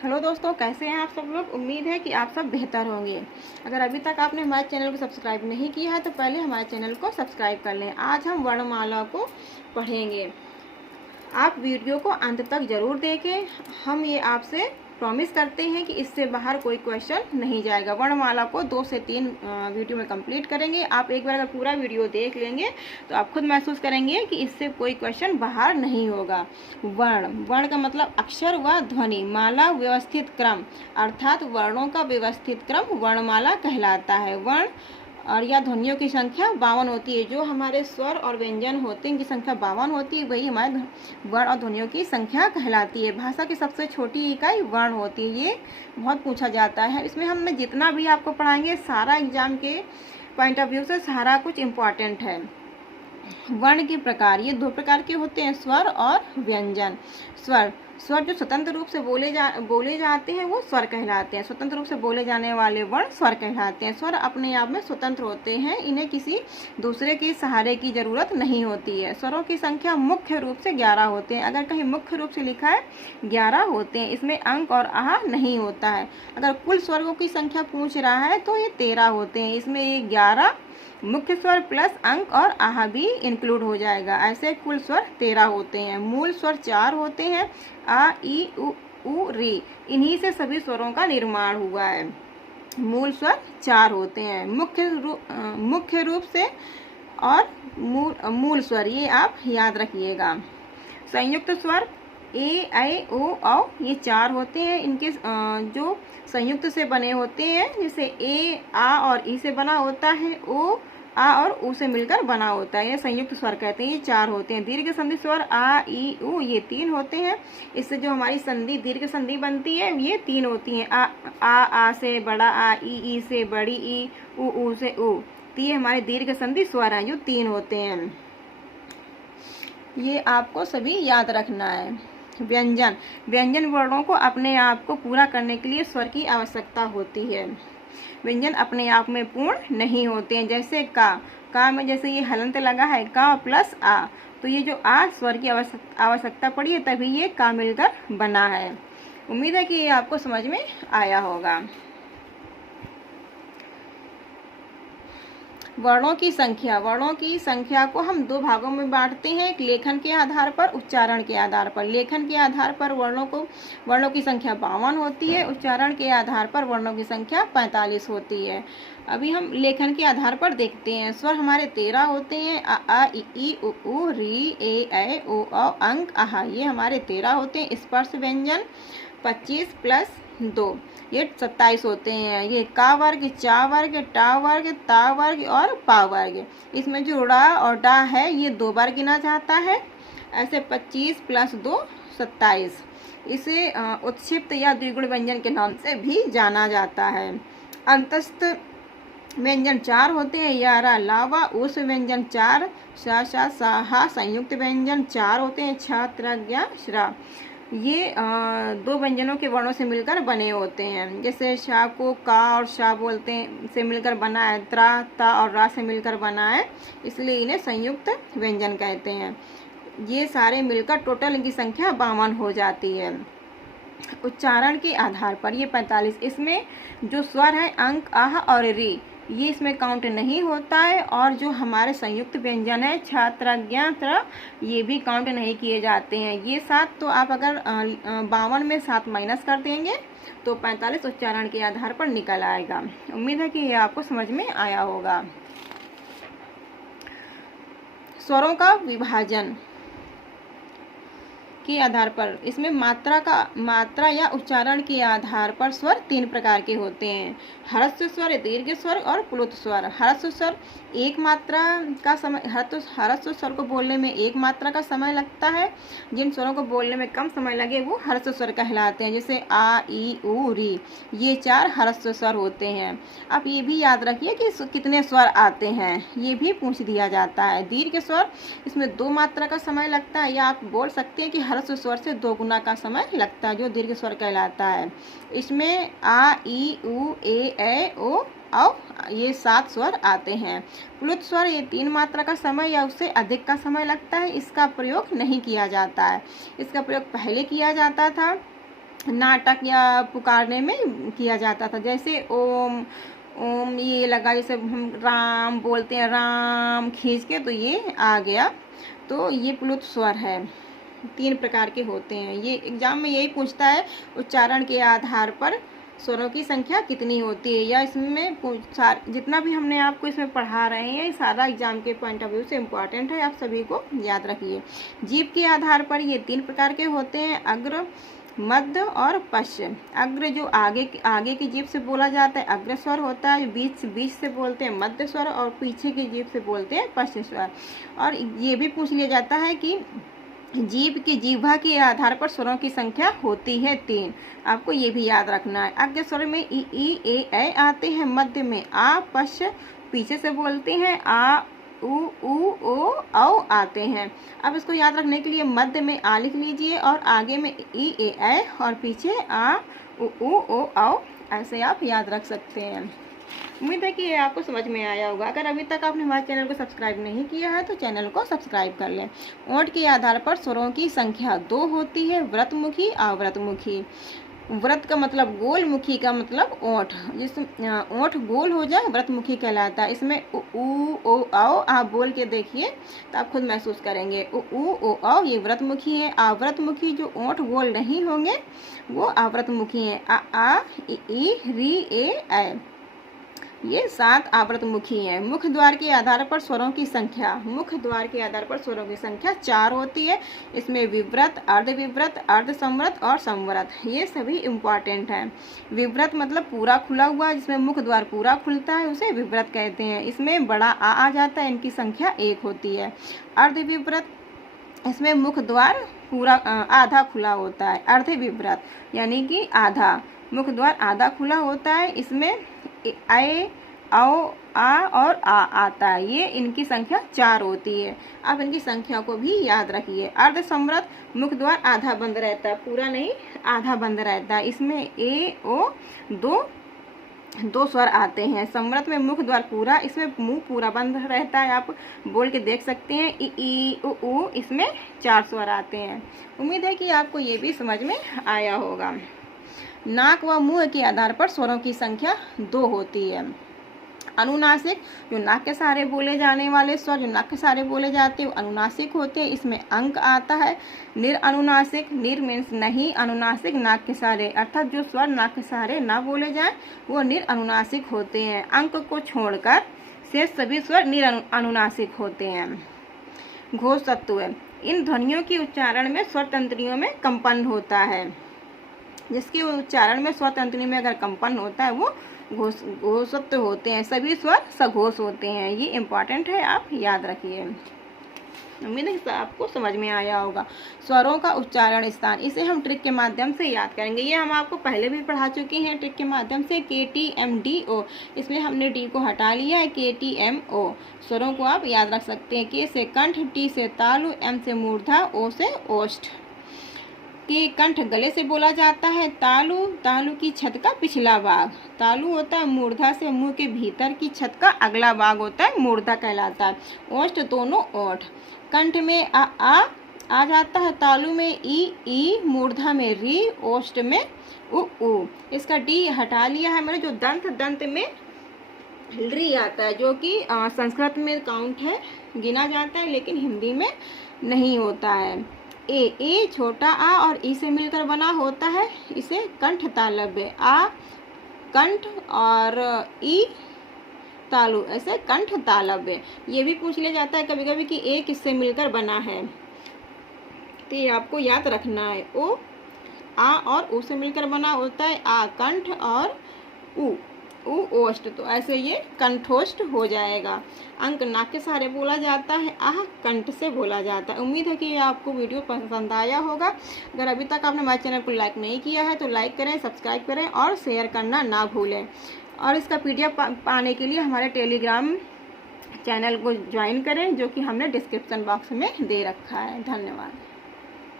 Hello दोस्तों, कैसे हैं आप सब लोग। उम्मीद है कि आप सब बेहतर होंगे। अगर अभी तक आपने हमारे चैनल को सब्सक्राइब नहीं किया है तो पहले हमारे चैनल को सब्सक्राइब कर लें। आज हम वर्णमाला को पढ़ेंगे। आप वीडियो को अंत तक ज़रूर देखें। हम ये आपसे प्रॉमिस करते हैं कि इससे बाहर कोई क्वेश्चन नहीं जाएगा। वर्णमाला को 2 से 3 वीडियो में कंप्लीट करेंगे। आप एक बार अगर पूरा वीडियो देख लेंगे तो आप खुद महसूस करेंगे कि इससे कोई क्वेश्चन बाहर नहीं होगा। वर्ण का मतलब अक्षर व ध्वनि, माला व्यवस्थित क्रम, अर्थात वर्णों का व्यवस्थित क्रम वर्णमाला कहलाता है। वर्ण और या ध्वनियों की संख्या 52 होती है। जो हमारे स्वर और व्यंजन होते हैं इनकी संख्या 52 होती है, वही हमारे वर्ण और ध्वनियों की संख्या कहलाती है। भाषा की सबसे छोटी इकाई वर्ण होती है। ये बहुत पूछा जाता है। इसमें हमने जितना भी आपको पढ़ाएंगे सारा एग्जाम के पॉइंट ऑफ व्यू से सारा कुछ इम्पॉर्टेंट है। वर्ण के प्रकार, ये 2 प्रकार के होते हैं, स्वर और व्यंजन। स्वर जो स्वतंत्र रूप से बोले जाते हैं वो स्वर कहलाते हैं। स्वतंत्र रूप से बोले जाने वाले वर्ण स्वर कहलाते हैं। स्वर अपने आप में स्वतंत्र होते हैं, इन्हें किसी दूसरे के सहारे की जरूरत नहीं होती है। स्वरों की संख्या मुख्य रूप से 11 होते हैं। अगर कहीं मुख्य रूप से लिखा है 11 होते हैं, इसमें अंक और आहा नहीं होता है। अगर कुल स्वरों की संख्या पूछ रहा है तो ये 13 होते हैं। इसमें ये 11 मुख्य स्वर प्लस अंक और आहा भी इंक्लूड हो जाएगा। ऐसे कुल स्वर 13 होते हैं। मूल स्वर 4 होते हैं, आ ई उ री। इन्हीं से सभी स्वरों का निर्माण हुआ है। मूल स्वर 4 होते हैं मुख्य रूप से, और मूल स्वर ये आप याद रखिएगा। संयुक्त स्वर ए ऐ ओ औ ये 4 होते हैं। इनके जो संयुक्त से बने होते हैं, जैसे ए आ और ई से बना होता है, ओ आ और ऊ से मिलकर बना होता है, ये संयुक्त स्वर कहते हैं। ये 4 होते हैं। दीर्घ संधि स्वर आ ई उ ये 3 होते हैं। इससे जो हमारी संधि दीर्घ संधि बनती है ये 3 होती हैं। आ से बड़ा आ, ई से बड़ी ई, ऊ से ऊ। तो ये हमारे दीर्घ संधि स्वर हैं जो 3 होते हैं। ये आपको सभी याद रखना है। व्यंजन वर्णों को अपने आप को पूरा करने के लिए स्वर की आवश्यकता होती है। व्यंजन अपने आप में पूर्ण नहीं होते हैं। जैसे का में जैसे ये हलंत लगा है, का प्लस आ, तो ये जो आ स्वर की आवश्यकता पड़ी है तभी ये का मिलकर बना है। उम्मीद है कि ये आपको समझ में आया होगा। वर्णों की संख्या को हम 2 भागों में बांटते हैं, एक लेखन के आधार पर, उच्चारण के आधार पर। लेखन के आधार पर वर्णों की संख्या 52 होती है। उच्चारण के आधार पर वर्णों की संख्या 45 होती है। अभी हम लेखन के आधार पर देखते हैं। स्वर हमारे 13 होते हैं, आ ई उ री ए ऐ ओ औ अंक आहा, ये हमारे 13 होते हैं। स्पर्श व्यंजन 25 प्लस 2 ये 27 होते हैं। ये का वर्ग, चा वर्ग, टा वर्ग, ता वर्ग और पा वर्ग। इसमें जो ड़ा और डा है ये 2 बार गिना जाता है। ऐसे 25 प्लस 2 27। इसे उत्क्षिप्त या द्विगुण व्यंजन के नाम से भी जाना जाता है। अंतस्थ व्यंजन 4 होते हैं, यारा लावा। उस व्यंजन 4, शा शा साहा। संयुक्त व्यंजन 4 होते हैं, छ त्र ज्ञ श्रा। ये 2 व्यंजनों के वर्णों से मिलकर बने होते हैं। जैसे शा को का और शा बोलते हैं से मिलकर बना है, त्रा ता और रा से मिलकर बना है, इसलिए इन्हें संयुक्त व्यंजन कहते हैं। ये सारे मिलकर टोटल इनकी संख्या 52 हो जाती है। उच्चारण के आधार पर ये 45। इसमें जो स्वर है अंक, आह और री, ये इसमें काउंट नहीं होता है। और जो हमारे संयुक्त व्यंजन है छ त्र ज्ञ त्र, ये भी काउंट नहीं किए जाते हैं। ये 7 तो आप अगर 52 में 7 माइनस कर देंगे तो 45 उच्चारण के आधार पर निकल आएगा। उम्मीद है कि ये आपको समझ में आया होगा। स्वरों का विभाजन के आधार पर, इसमें मात्रा या उच्चारण के आधार पर स्वर 3 प्रकार के होते हैं, ह्रस्व स्वर, दीर्घ स्वर और प्लुत स्वर। ह्रस्व स्वर एक मात्रा का समय, ह्रस्व स्वर को बोलने में 1 मात्रा का समय लगता है। जिन स्वरों को बोलने में कम समय लगे वो ह्रस्व स्वर कहलाते हैं। जैसे आ ई उ री, ये 4 ह्रस्व स्वर होते हैं। आप ये भी याद रखिए कि कितने स्वर आते हैं, ये भी पूछ दिया जाता है। दीर्घ स्वर, इसमें 2 मात्रा का समय लगता है, या आप बोल सकते हैं कि ह्रस्व स्वर से 2 गुना का समय लगता है, जो दीर्घ स्वर कहलाता है। इसमें आ ई उ ए ऐ ओ औ ये 7 स्वर आते हैं। प्लुत स्वर, ये 3 मात्रा का समय या उससे अधिक का समय लगता है। इसका प्रयोग नहीं किया जाता है। इसका प्रयोग पहले किया जाता था नाटक या पुकारने में किया जाता था। जैसे ओम, ओम ये लगा, जैसे हम राम बोलते हैं, राम खींच के, तो ये आ गया। तो ये प्लुत स्वर है। 3 प्रकार के होते हैं। ये एग्जाम में यही पूछता है, उच्चारण के आधार पर स्वरों की संख्या कितनी होती है, या इसमें जितना भी हमने आपको इसमें पढ़ा रहे हैं, सारा एग्जाम के पॉइंट ऑफ व्यू से इम्पॉर्टेंट है, आप सभी को याद रखिए। जीभ के आधार पर ये 3 प्रकार के होते हैं, अग्र, मध्य और पश्च। अग्र जो आगे की जीभ से बोला जाता है अग्र स्वर होता है, बीच से बोलते हैं मध्य स्वर, और पीछे की जीभ से बोलते हैं पश्च स्वर। और ये भी पूछ लिया जाता है कि जीभ की जिह्वा के आधार पर स्वरों की संख्या होती है 3। आपको ये भी याद रखना है। अग्र स्वर में ई ए ऐ आते हैं, मध्य में आ, पश्च पीछे से बोलते हैं, आ उ ओ औ आते हैं। अब इसको याद रखने के लिए मध्य में आ लिख लीजिए, और आगे में ई ए ऐ, और पीछे आ उ ओ औ, ऐसे आप याद रख सकते हैं। उम्मीद है कि ये आपको समझ में आया होगा। अगर अभी तक आपने हमारे चैनल को सब्सक्राइब नहीं किया है तो चैनल को सब्सक्राइब कर लें। ओंठ के आधार पर स्वरों की संख्या 2 होती है, व्रतमुखी, अव्रतमुखी। व्रत का मतलब गोल, मुखी का मतलब ओंठ। जिस ओंठ गोल हो जाए व्रतमुखी कहलाता है। इसमें उ ओ औ आप बोल के देखिए तो आप खुद महसूस करेंगे। उ ओ औ ये व्रतमुखी है। अव्रतमुखी जो ओंठ गोल नहीं होंगे वो अव्रतमुखी है। आ ई री ए ऐ, ये 7 आवृतमुखी हैं। मुख्य द्वार के आधार पर स्वरों की संख्या, मुख्य द्वार के आधार पर स्वरों की संख्या 4 होती है। इसमें विव्रत, अर्धविव्रत, अर्धसंवृत और संवृत, ये सभी इम्पॉर्टेंट हैं। विव्रत मतलब पूरा खुला हुआ, जिसमें मुख्य द्वार पूरा खुलता है उसे विव्रत कहते हैं। इसमें बड़ा आ जाता है, इनकी संख्या 1 होती है। अर्धविव्रत, इसमें मुख्य द्वार पूरा आधा खुला होता है। अर्धविव्रत यानी कि आधा, मुख्य द्वार आधा खुला होता है। इसमें ऐ, औ, आ और आ आता है। ये इनकी संख्या 4 होती है। आप इनकी संख्या को भी याद रखिए। अर्धसंवृत, मुख्य द्वार आधा बंद रहता है, पूरा नहीं आधा बंद रहता है। इसमें ए ओ दो स्वर आते हैं। संवृत में मुख्य द्वार पूरा, इसमें मुंह पूरा बंद रहता है, आप बोल के देख सकते हैं। ई उ, इसमें 4 स्वर आते हैं। उम्मीद है कि आपको ये भी समझ में आया होगा। नाक व मुंह के आधार पर स्वरों की संख्या 2 होती है। अनुनासिक, जो नाक के सहारे बोले जाने वाले स्वर, जो नाक के सहारे बोले जाते हैं वो अनुनासिक होते हैं, इसमें अंक आता है। निरअनुनासिक, निर मीन्स नहीं, अनुनासिक नाक के सहारे, अर्थात जो स्वर नाक के सहारे ना बोले जाएं वो निरअनुनासिक होते हैं। अंक को छोड़कर शेष सभी स्वर निरअनुनासिक होते हैं। घोष तत्व, इन ध्वनियों के उच्चारण में स्वर तंत्रियों में कंपन होता है। जिसके उच्चारण में स्वर तंत्रियों में अगर कंपन होता है वो घोषत्व होते हैं। सभी स्वर सघोष होते हैं। ये इम्पॉर्टेंट है, आप याद रखिए। उम्मीद है कि आपको समझ में आया होगा। स्वरों का उच्चारण स्थान, इसे हम ट्रिक के माध्यम से याद करेंगे। ये हम आपको पहले भी पढ़ा चुके हैं ट्रिक के माध्यम से। KTMDO, इसमें हमने डी को हटा लिया है, KTMO। स्वरों को आप याद रख सकते हैं। के से कंठ, टी से तालु, एम से मूर्धा, ओ से ओष्ठ। के कंठ गले से बोला जाता है। तालु, तालु की छत का पिछला भाग तालु होता है। मूर्धा से मुंह के भीतर की छत का अगला भाग होता है, मूर्धा कहलाता है। ओष्ठ दोनों ओठ। कंठ में आ जाता है, तालु में ई, मूर्धा में री, ओष्ठ में उ। इसका डी हटा लिया है मैंने। जो दंत में री आता है, जो कि संस्कृत में काउंट है, गिना जाता है, लेकिन हिंदी में नहीं होता है। ए छोटा आ और ई से मिलकर बना होता है, इसे कंठ तालव्य। आ कंठ और ई तालु, ऐसे कंठ तालव्य। ये भी पूछ लिया जाता है कभी कभी कि ए किससे मिलकर बना है, तो ये आपको याद रखना है। ओ आ और ऊ से मिलकर बना होता है। आ कंठ और ऊ ओष्ठ, तो ऐसे ये कंठोष्ठ हो जाएगा। अंक नाक के सहारे बोला जाता है, आह कंठ से बोला जाता है। उम्मीद है कि आपको वीडियो पसंद आया होगा। अगर अभी तक आपने हमारे चैनल को लाइक नहीं किया है तो लाइक करें, सब्सक्राइब करें और शेयर करना ना भूलें। और इसका PDF पाने के लिए हमारे टेलीग्राम चैनल को ज्वाइन करें, जो कि हमने डिस्क्रिप्शन बॉक्स में दे रखा है। धन्यवाद।